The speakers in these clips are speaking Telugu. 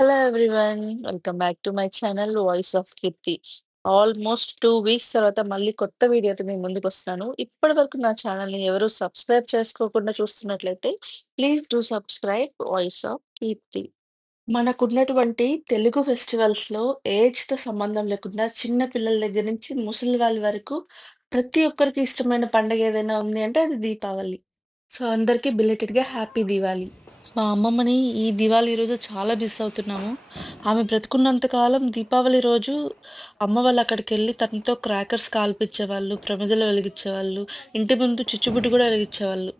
Hello everyone. Welcome back to my channel voice of Keerthi. Almost 2 weeks తర్వాత మళ్ళీ కొత్త వీడియోతో మీ ముందుకొస్తున్నాను. ఇప్పటివరకు నా ఛానల్‌ని ఎవరు సబ్స్క్రైబ్ చేసుకోకుండా చూస్తున్నట్లయితే please do subscribe voice of Keerthi. మనకున్నటువంటి తెలుగు ఫెస్టివల్స్‌లో ఏజ్‌తో సంబంధం లేకుండా చిన్న పిల్లల దగ్గర నుంచి ముసలి వాళ్ళ వరకు ప్రతి ఒక్కరికి ఇష్టమైన పండుగ ఏదైనా ఉంది అంటే అది దీపావళి. సో, అందరికీ బిలెటెడ్‌గా హ్యాపీ దీవాళి. మా అమ్మమ్మని ఈ దివాళీ రోజు చాలా మిస్ అవుతున్నాము. ఆమె బ్రతికున్నంత కాలం దీపావళి రోజు అమ్మ వాళ్ళు అక్కడికెళ్ళి తనతో క్రాకర్స్ కాల్పించేవాళ్ళు, ప్రమిదలు వెలిగించేవాళ్ళు, ఇంటి ముందు చిచ్చుబుడ్డి కూడా వెలిగించేవాళ్ళు.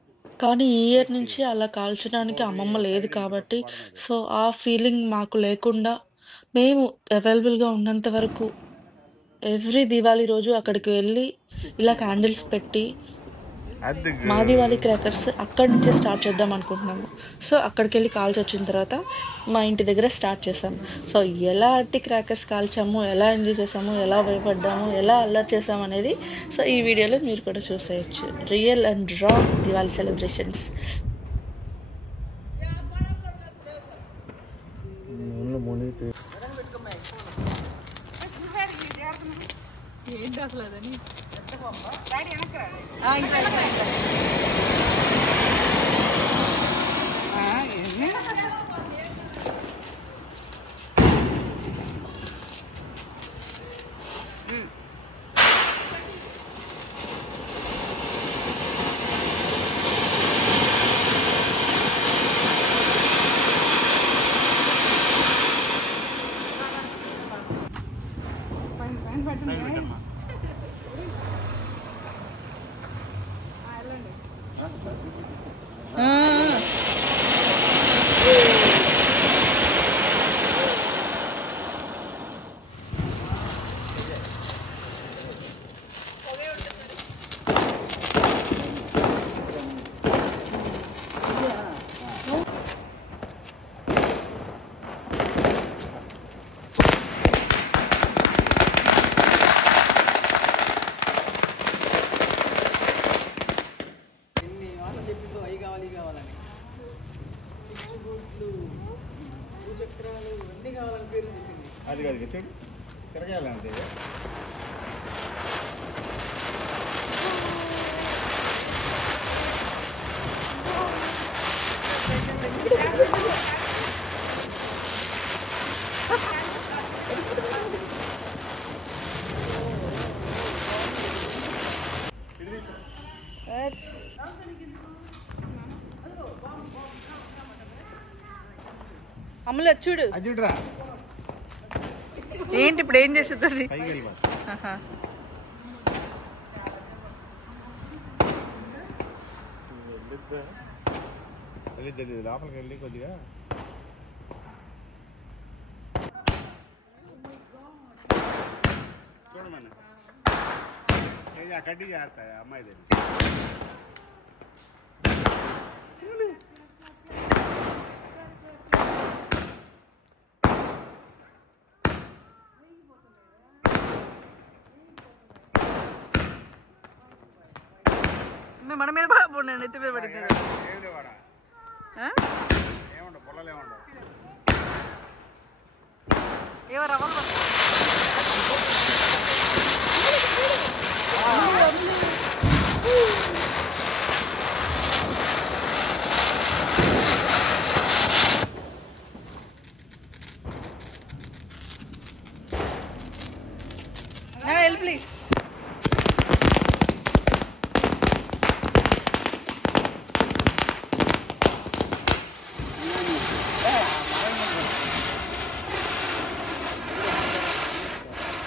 కానీ ఈ ఇయర్ నుంచి అలా కాల్చడానికి అమ్మమ్మ లేదు కాబట్టి, సో, ఆ ఫీలింగ్ మాకు లేకుండా మేము అవైలబుల్‌గా ఉన్నంత వరకు ఎవ్రీ దివాళీ రోజు అక్కడికి వెళ్ళి ఇలా క్యాండిల్స్ పెట్టి అద్దుగు మా దివాళీ క్రాకర్స్ అక్కడి నుంచే స్టార్ట్ చేద్దాం అనుకుంటున్నాము. సో, అక్కడికెళ్ళి కాల్చొచ్చిన తర్వాత మా ఇంటి దగ్గర స్టార్ట్ చేశాం. సో, ఎలాంటి క్రాకర్స్ కాల్చాము, ఎలా ఎంజాయ్ చేసాము, ఎలా భయపడ్డాము, ఎలా అల్లరి చేసామనేది సో, ఈ వీడియోలో మీరు కూడా చూసేయొచ్చు. రియల్ అండ్ రా దివాళీ సెలబ్రేషన్స్. ఏంటి అసలు అదని పైన పట్టింది వెళ్ళండి ఎన్ని మాటలు చెప్పిందో అవి కావాలి ఇవి కావాలని పిచ్చుబోట్లు భూచక్రాలు అన్నీ కావాలని పేరు చెప్పింది. అది కాదు ఇక చూడు తిరగాలంటే అమ్ములు చూడు అది చూడరా ఏంటి ఇప్పుడు ఏం చేస్తుంది పైకి వెళ్ళిపో. వెళ్ళిద్ది లోపలికి వెళ్ళి కొద్దిగా చూడమన్నా ఏది ఆ కడ్డీ చేస్తాయి అమ్మాయిది మన మీద పడబోండి ఎత్తి మీద పడింది ఏమిటి వాడా ఏముండవు పొలాలు ఏముండవు ఏవో రవ్వలు హెల్ప్ ప్లీజ్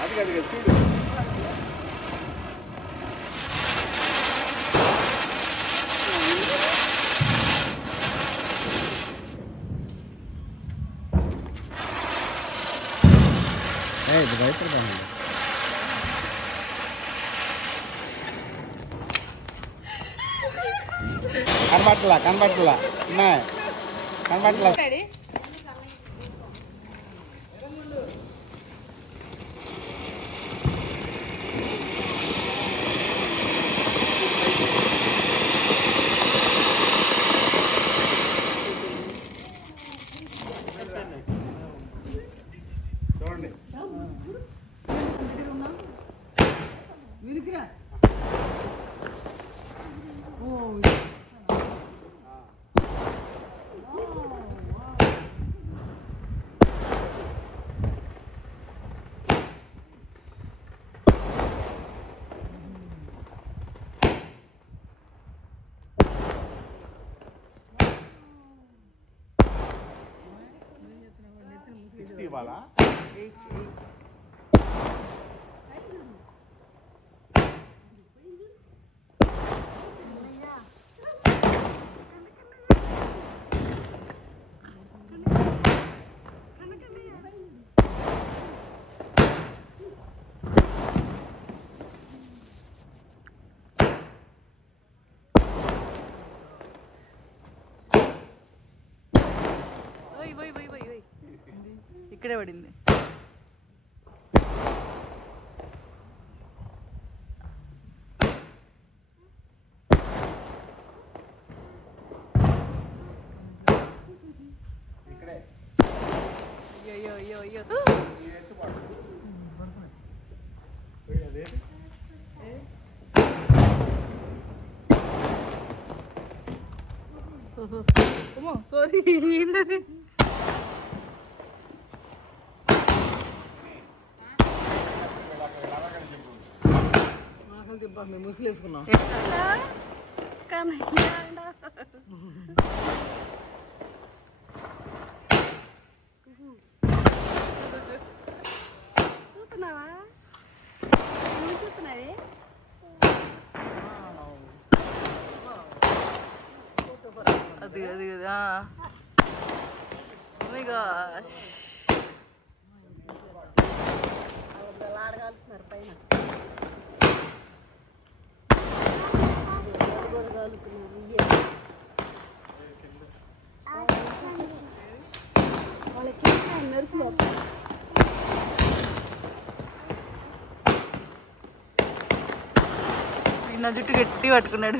అది కాదు ఇక చూడు ఇది భయపడతాను కనబట్టలా ఉన్నాయి కనబట్టలా 8 ఇవ్వాలా? ఇక్కడే పడింది. అయ్యో అయ్యో అయ్యో అమ్మో సారీ ఏంటది? మేము ముసుగులేసుకున్నాం. చూస్తున్నావా? నువ్వు చూస్తున్నావే? అది అది కదా. ఆడగాలుతున్నారు పైన. వాళ్ళకి మెరుపులు నా జుట్టు గట్టి పట్టుకున్నాడు.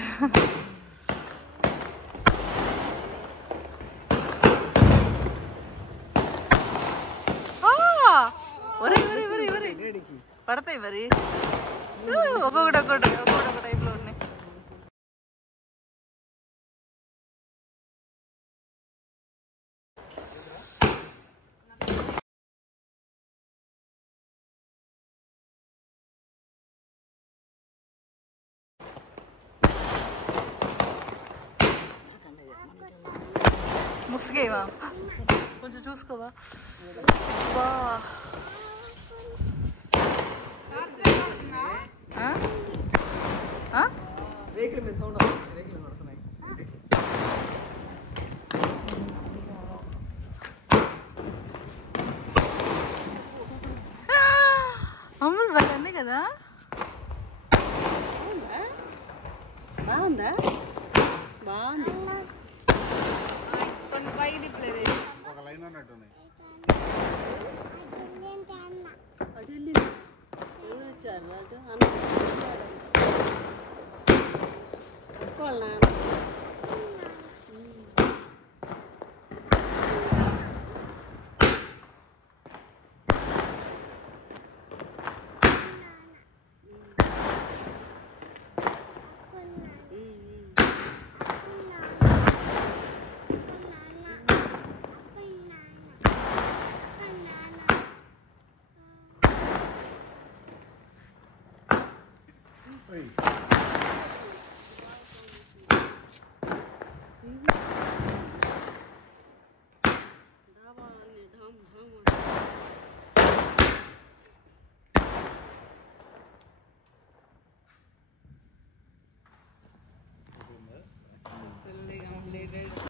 పడతాయి మరి ఒక్కొక్కటి ఒక్కొక్క టైప్లో ఉన్నాయి. ముసుగేవా కొంచెం చూసుకోవా? రేకుల మీద సౌండ్ రేకులు పడుతున్నాయి. అమ్ములు వాళ్ళనే కదా. బాగుందా? బాగుంది. కొన్ని పైకి తిప్పలేదు. ఒక లైన్ అన్నట్టున్నాయి. అటు వెళ్ళింది. ఎవరు వచ్చారు? అటు అన్న పట్టుకోవాలి నాన్న. Oi.